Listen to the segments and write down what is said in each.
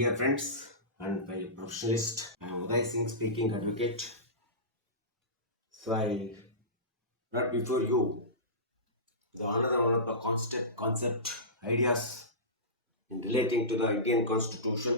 dear friends and my professionalist. I am Uday Singh speaking, advocate. So I brought before you the another one of the concept ideas in relating to the Indian Constitution.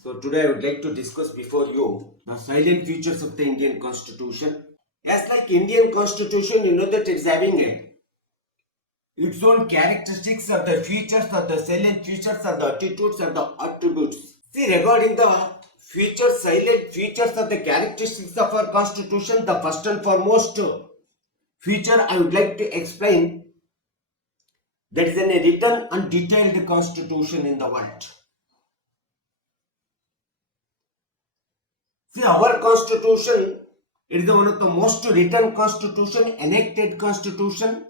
So today I would like to discuss before you the salient features of the Indian Constitution. As like Indian Constitution, you know that it's having its own characteristics or the features or the salient features or the attitudes or the attributes. See, regarding the features, salient features of the characteristics of our constitution, the first and foremost feature I would like to explain, that is a written and detailed constitution in the world. See, our constitution, it is one of the most written constitution, enacted constitution,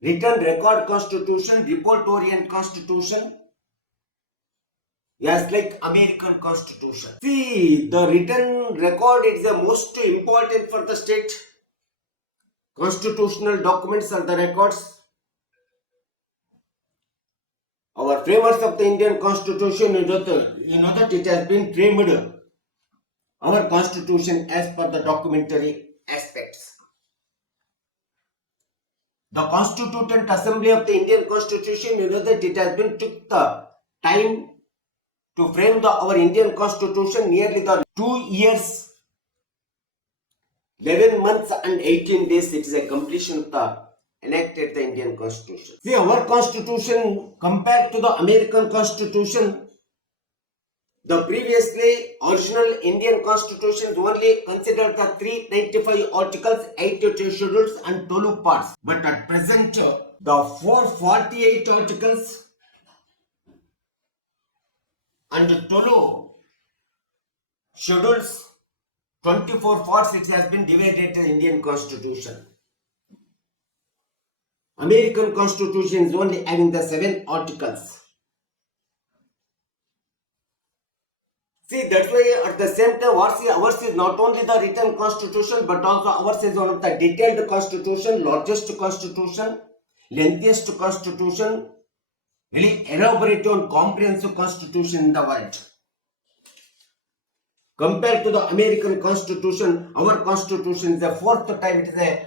written record constitution, report orient constitution, yes, like American Constitution. See, the written record is the most important for the state. Constitutional documents are the records. Our framers of the Indian Constitution, you know that it has been framed, our Constitution, as per the documentary aspects. The Constituent Assembly of the Indian Constitution, you know that it has been took the time to frame our Indian Constitution, nearly the 2 years, 11 months and 18 days. It is a completion of the enacted the Indian Constitution. See, our Constitution compared to the American Constitution, the previously original Indian Constitution only considered the 395 articles, 82 schedules and 12 parts. But at present, the 448 articles and 12 schedules, 24 parts, it has been divided in Indian Constitution. American Constitution is only having the 7 articles. See, that's why at the same time, ours is not only the written constitution, but also ours is one of the detailed constitution, largest constitution, lengthiest constitution, really elaborate and comprehensive constitution in the world. Compared to the American Constitution, our constitution is the 4th time it is a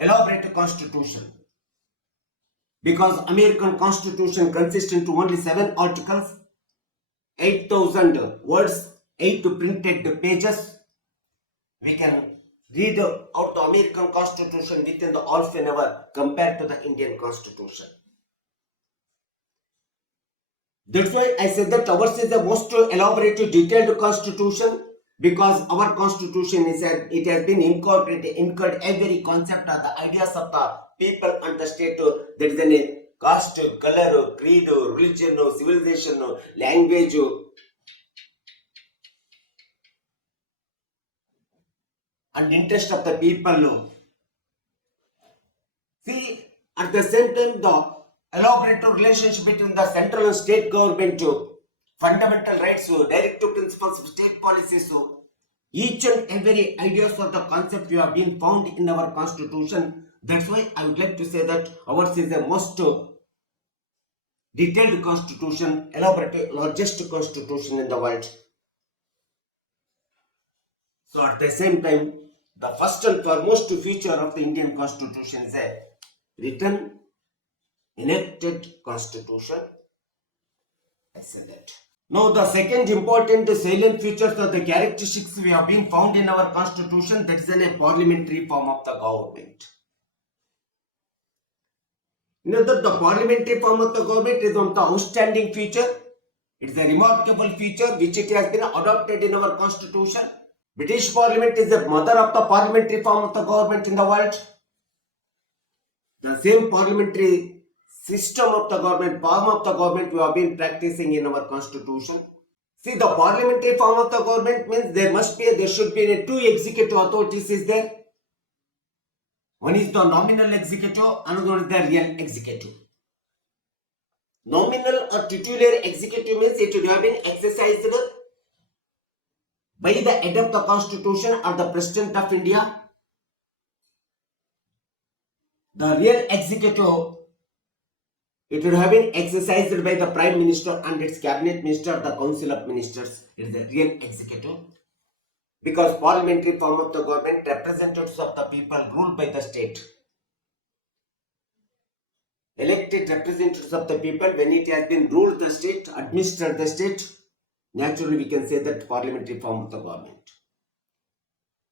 elaborate constitution. Because American Constitution consists into only 7 articles, 8,000 words, 8 printed pages. We can read out the American Constitution within the half an hour compared to the Indian Constitution. That's why I said that ours is the most elaborate, detailed constitution, because our constitution it has been incurred every concept of the ideas of the people and the state. There is a caste, color, creed, religion, civilization, language, and interest of the people. See, at the same time, the elaborate relationship between the central and state government, fundamental rights, directive principles of state policies, each and every ideas of the concept we have been found in our constitution. That's why I would like to say that ours is the most detailed constitution, elaborate, largest constitution in the world. So at the same time, the first and foremost feature of the Indian Constitution is a written, enacted constitution. I said that. Now the second important salient features of the characteristics we have been found in our constitution, that is a parliamentary form of the government. You know that the parliamentary form of the government is one of the outstanding feature. It is a remarkable feature which it has been adopted in our constitution. British Parliament is the mother of the parliamentary form of the government in the world. The same parliamentary system of the government, form of the government, we have been practicing in our constitution. See, the parliamentary form of the government means there should be 2 executive authorities is there. One is the nominal executive, another one is the real executive. Nominal or titular executive means it should have been exercised by the head of the constitution or the President of India. The real executive, It would have been exercised by the Prime Minister and its Cabinet Minister, the Council of Ministers. It is the real executive. Because parliamentary form of the government, representatives of the people ruled by the state. Elected representatives of the people, when it has been ruled the state, administered the state, naturally we can say that parliamentary form of the government.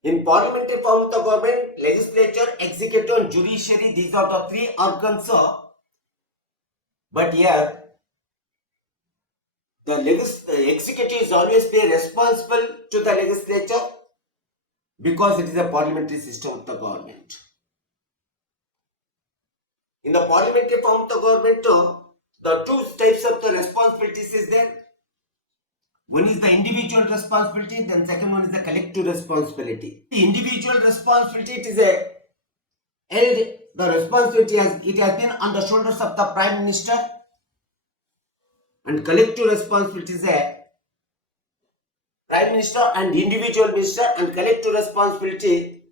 In parliamentary form of the government, legislature, executive and judiciary, these are the three organs. But here, the executive is always be responsible to the legislature because it is a parliamentary system of the government. In the parliamentary form of the government, the two types of the responsibilities is there. One is the individual responsibility, then second one is the collective responsibility. The individual responsibility, it is the responsibility has been on the shoulders of the Prime Minister, and collective responsibility is a Prime Minister and individual minister, and collective responsibility,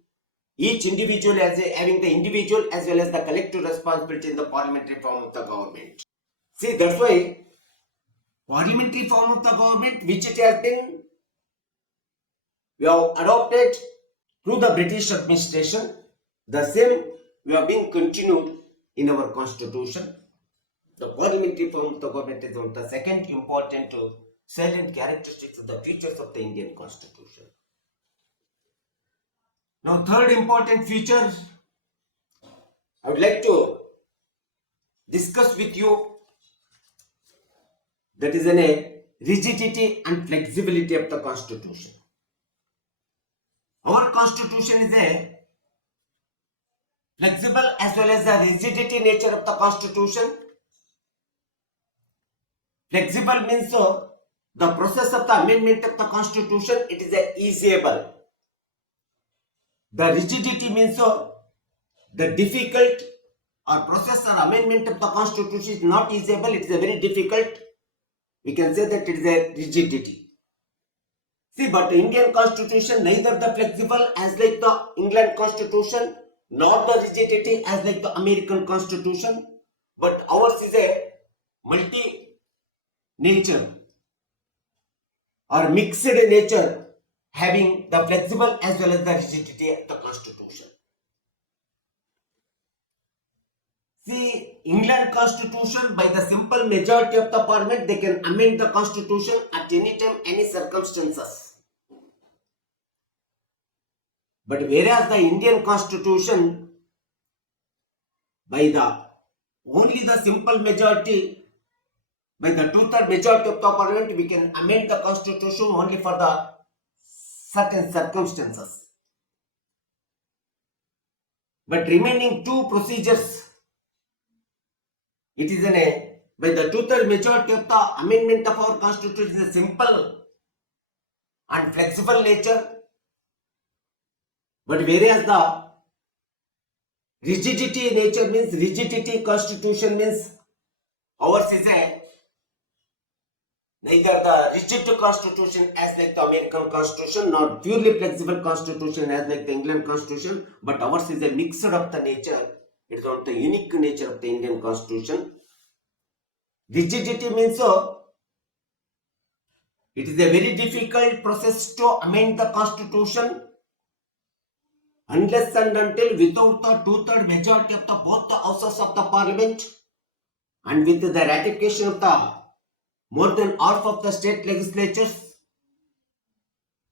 each individual as having the individual as well as the collective responsibility in the parliamentary form of the government. See, that's why parliamentary form of the government, which it has been, we have adopted through the British administration, the same we have been continued in our constitution. The parliamentary form of the government is one of the second important salient characteristics of the features of the Indian constitution. Now, third important feature I would like to discuss with you, that is a rigidity and flexibility of the constitution. Our constitution is a flexible as well as the rigidity nature of the constitution. Flexible means the process of the amendment of the constitution, it is easyable. The rigidity means the difficult or process or amendment of the constitution is not easyable, it is a very difficult. We can say that it is a rigidity. See, but the Indian constitution, neither the flexible as like the England constitution, nor the rigidity as like the American constitution, but ours is a multi-nature or mixed nature, having the flexible as well as the rigidity of the constitution. See, England constitution, by the simple majority of the parliament, they can amend the constitution at any time, any circumstances. But whereas the Indian constitution, by the only the simple majority, by the two-third majority of the parliament, we can amend the constitution only for the certain circumstances. But remaining two procedures, it is by the two-third majority of the amendment of our constitution is a simple and flexible nature. But whereas the rigidity nature means rigidity constitution means ours is neither the rigid constitution as like the American constitution, nor purely flexible constitution as like the England constitution, but ours is a mixture of the nature. It is not the unique nature of the Indian constitution. Rigidity means it is a very difficult process to amend the constitution unless and until without the two-third majority of the both the houses of the parliament and with the ratification of the more than half of the state legislatures,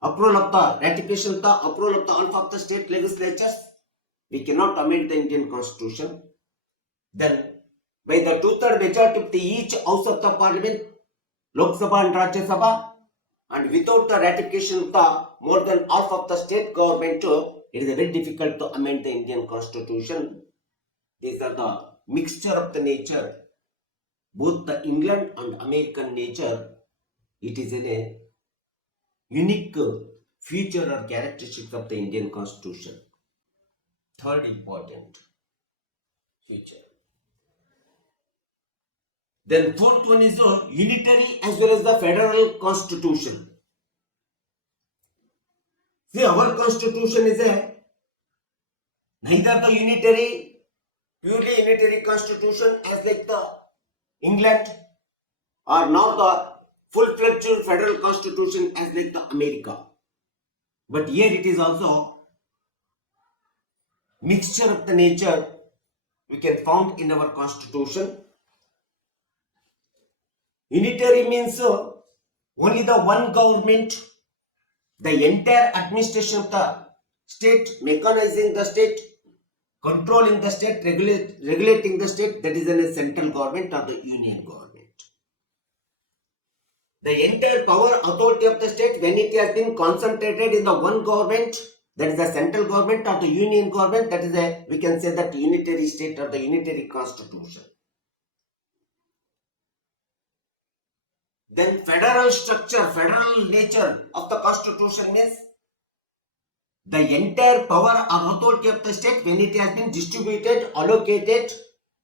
approval of the ratification of the approval of the half of the state legislatures, we cannot amend the Indian constitution. Then by the two-third majority of each house of the parliament, Lok Sabha and Rajya Sabha, and without the ratification of the more than half of the state government, it is very difficult to amend the Indian constitution. These are the mixture of the nature, both the England and American nature. It is a unique feature or characteristics of the Indian constitution. Third important feature. Then fourth one is unitary as well as the federal constitution. See, our constitution is neither the purely unitary constitution as like the England are not the full-fledged federal constitution as like the America. But here it is also mixture of the nature we can found in our constitution. Unitary means only the one government, the entire administration of the state, mechanizing the state, controlling the state, regulating the state, that is a central government or the union government. The entire power authority of the state, when it has been concentrated in the one government, that is the central government or the union government, that is a, we can say that unitary state or the unitary constitution. Then federal structure, federal nature of the constitution means the entire power or authority of the state when it has been distributed, allocated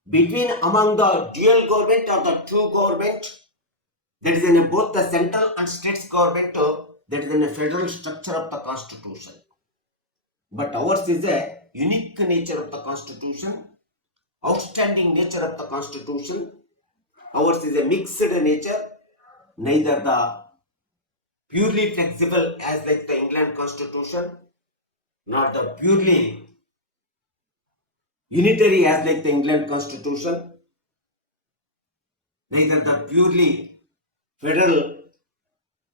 between among the dual government or the two government, that is in both the central and states government, that is in a federal structure of the constitution. But ours is a unique nature of the constitution, outstanding nature of the constitution. Ours is a mixed nature, neither the purely flexible as like the England constitution, nor the purely unitary as like the England constitution, neither the purely federal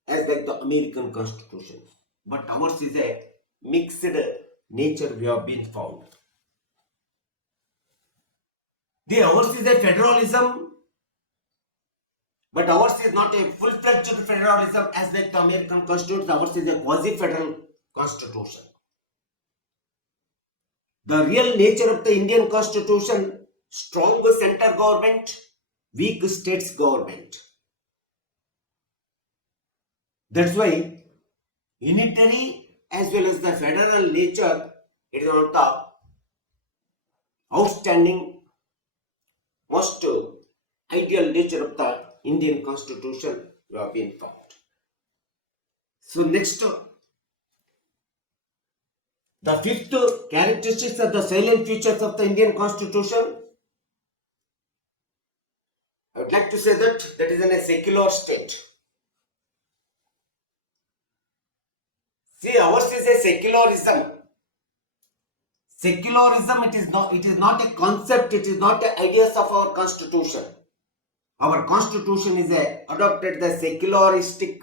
as like the American constitution. But ours is a mixed nature we have been found. Ours is a federalism, but ours is not a full-fledged federalism as like the American constitution. Ours is a quasi-federal constitution. The real nature of the Indian constitution, strong center government, weak states government. That's why unitary as well as the federal nature, it is not the outstanding, most ideal nature of the Indian constitution we have been found. So next, the fifth characteristics of the salient features of the Indian constitution, I would like to say that is in a secular state. See, ours is a secularism. Secularism, it is not a concept, it is not the ideas of our constitution. Our constitution is adopted the secularistic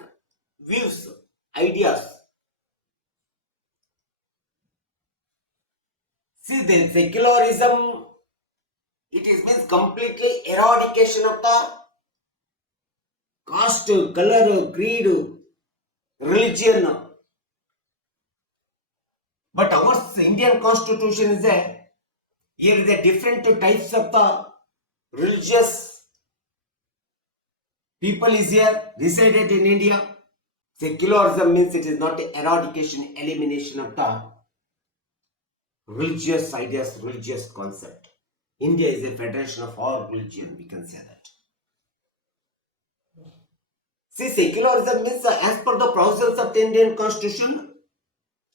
views, ideas. See, the secularism, it means completely eradication of the caste, color, creed, religion. But our Indian constitution is here is a different types of the religious people is here resided in India. Secularism means it is not the eradication, elimination of the religious ideas, religious concept. India is a federation of all religion, we can say that. See, secularism means as per the provisions of the Indian constitution,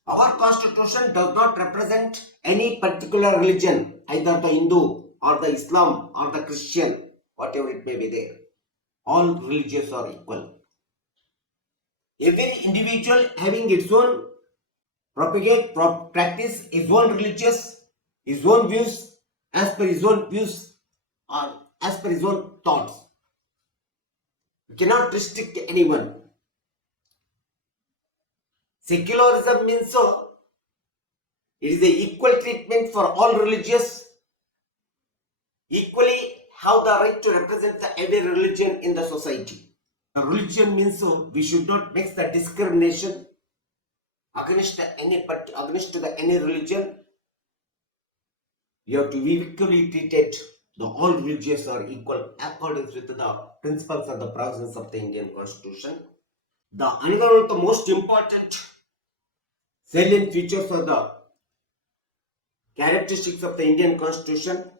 our constitution does not represent any particular religion, either the Hindu or the Islam or the Christian, whatever it may be there. All religions are equal. Every individual having its own practice, his own religious, his own views, as per his own views or as per his own thoughts. You cannot restrict anyone. Secularism means it is a equal treatment for all religious, equally have the right to represent every religion in the society. The religion means we should not mix the discrimination against any religion. You have to be equally treated. The all religions are equal according to the principles and the provisions of the Indian Constitution. Another one of the most important salient features of the characteristics of the Indian Constitution,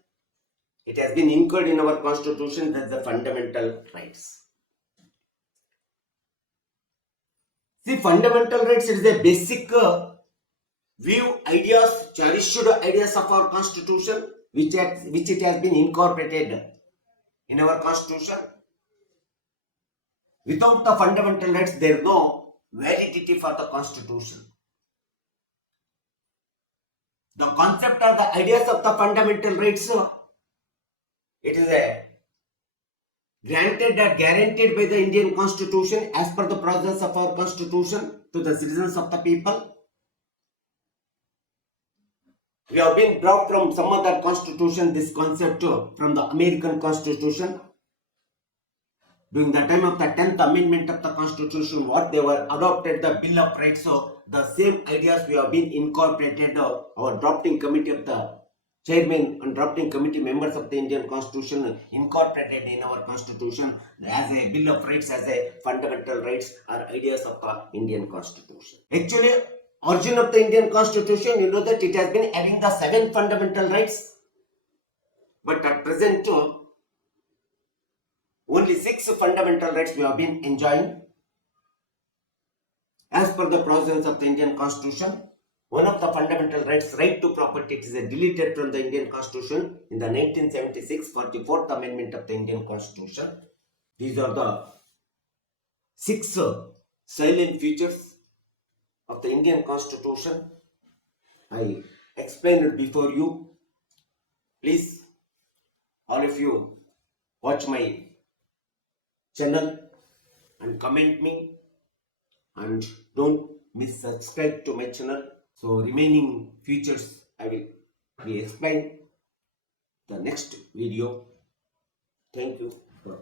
it has been included in our Constitution, that's the fundamental rights. See, fundamental rights is a basic view, ideas, cherished ideas of our Constitution, which it has been incorporated in our constitution. Without the fundamental rights, there is no validity for the constitution. The concept or the ideas of the fundamental rights, it is granted or guaranteed by the Indian constitution as per the process of our constitution to the citizens of the people. We have been brought from some other constitution, this concept from the American constitution. During the time of the 10th amendment of the constitution, what they were adopted the Bill of Rights, so the same ideas we have been incorporated, our drafting committee of the chairman and drafting committee members of the Indian constitution incorporated in our constitution as a Bill of Rights, as a fundamental rights or ideas of the Indian constitution. Actually, origin of the Indian constitution, you know that it has been having the 7 fundamental rights, but at present only 6 fundamental rights we have been enjoying as per the provisions of the Indian constitution. One of the fundamental rights, right to property, it is deleted from the Indian constitution in the 1976 44th amendment of the Indian constitution. These are the 6 salient features of the Indian constitution. I explained it before you. Please, all of you, watch my channel and comment me, and don't miss subscribe to my channel. So remaining features I will be explain the next video. Thank you for